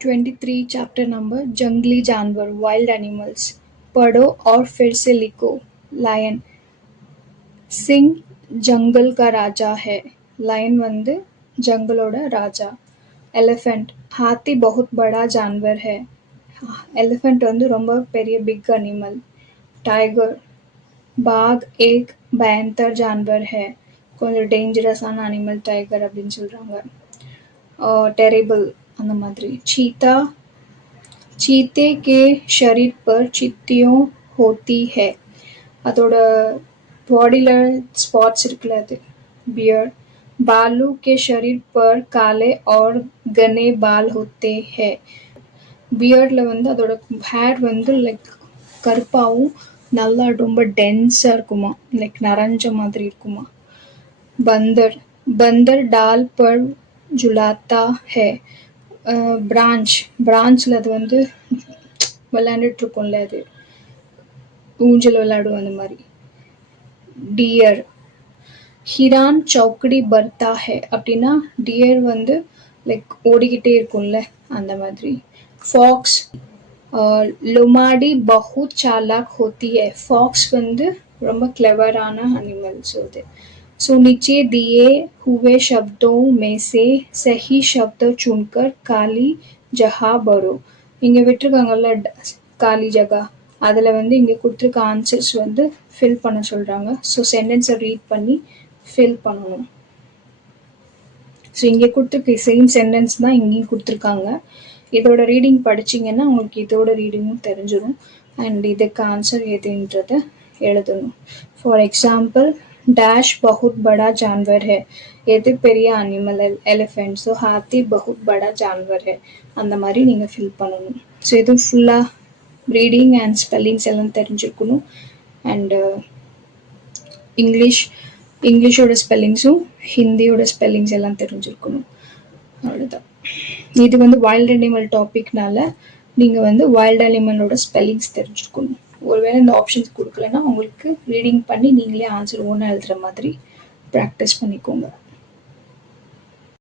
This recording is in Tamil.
23 चैप्टर नंबर जंगली जानवर वाइल्ड एनिमल्स पढ़ो और फिर से लिखो। लायन सिंह जंगल का राजा है। लायन வந்து ஜங்கலோட ராஜா. எலிஃபென்ட் हाथी बहुत बड़ा जानवर है. எலிஃபென்ட் வந்து ரொம்ப பெரிய பிக் அனிமல். टाइगर बाघ एक भयंकर जानवर है. கொஞ்சம் டேஞ்சரஸான அனிமல் டைகர் அப்படின்னு சொல்றாங்க. टेरेबल அந்த மாதிரி. चीता चीते के शरीर पर चित्तियों होती है. அதோட பாடியில ஸ்பாட்ஸ் இருக்குல்ல அது बियर्ड. भालू के शरीर पर काले और घने बाल होते हैं. பியர்ட்ல வந்து அதோட ஹேர் வந்து லைக் கருப்பாவும் நல்லா ரொம்ப டென்ஸா இருக்குமா, லைக் நரைஞ்ச மாதிரி இருக்குமா. बंदर बंदर डाल पर झुलाता है. பிரான்ச்ல அது வந்து விளையாண்டுட்டு இருக்கும்ல, அது ஊஞ்சல் விளையாடும் அந்த மாதிரி. டியர் ஹிரான் சௌக்கடி பர்த்தா ஹே அப்படின்னா டியர் வந்து லைக் ஓடிக்கிட்டே இருக்கும்ல அந்த மாதிரி. ஃபாக்ஸ் லொமாடி பஹுத் சாலாக் ஹோத்தி ஹே. ஃபாக்ஸ் வந்து ரொம்ப கிளவரான அனிமல்ஸ் அது. ஸோ नीचे दिए हुए शब्दों में से सही शब्द चुनकर काली जगह भरो. இங்க விட்டுருக்காங்கல்ல காலி ஜகா, அதில் வந்து இங்கே கொடுத்துருக்க ஆன்சர்ஸ் வந்து ஃபில் பண்ண சொல்கிறாங்க. ஸோ சென்டென்ஸை ரீட் பண்ணி ஃபில் பண்ணணும். ஸோ இங்கே கொடுத்துருக்க சேம் சென்டென்ஸ் தான் இங்கேயும் கொடுத்துருக்காங்க. இதோட ரீடிங் படிச்சிங்கன்னா உங்களுக்கு இதோட ரீடிங்கும் தெரிஞ்சிடும். அண்ட் இதுக்கு ஆன்சர் எதுன்றதை எழுதணும். ஃபார் எக்ஸாம்பிள் डैश बहुत बड़ा जानवर है. எது பெரிய அனிமல் எலிஃபென்ட். ஸோ ஹாத்தி बहुत बड़ा जानवर है. அந்த மாதிரி நீங்கள் ஃபில் பண்ணணும். ஸோ இது ஃபுல்லாக ரீடிங் அண்ட் ஸ்பெல்லிங்ஸ் எல்லாம் தெரிஞ்சிருக்கணும். அண்டு இங்கிலீஷோட ஸ்பெல்லிங்ஸும் ஹிந்தியோட ஸ்பெல்லிங்ஸ் எல்லாம் தெரிஞ்சிருக்கணும். அவ்வளோதான். இது வந்து வைல்ட் அனிமல் டாபிக்னால நீங்கள் வந்து வைல்ட் அனிமலோட ஸ்பெல்லிங்ஸ் தெரிஞ்சிருக்கணும். ஒருவேளை இந்த ஆப்ஷன்ஸ் கொடுக்கலன்னா உங்களுக்கு ரீடிங் பண்ணி நீங்களே ஆன்சர் ஒன்று எழுதுகிற மாதிரி ப்ராக்டிஸ் பண்ணிக்கோங்க.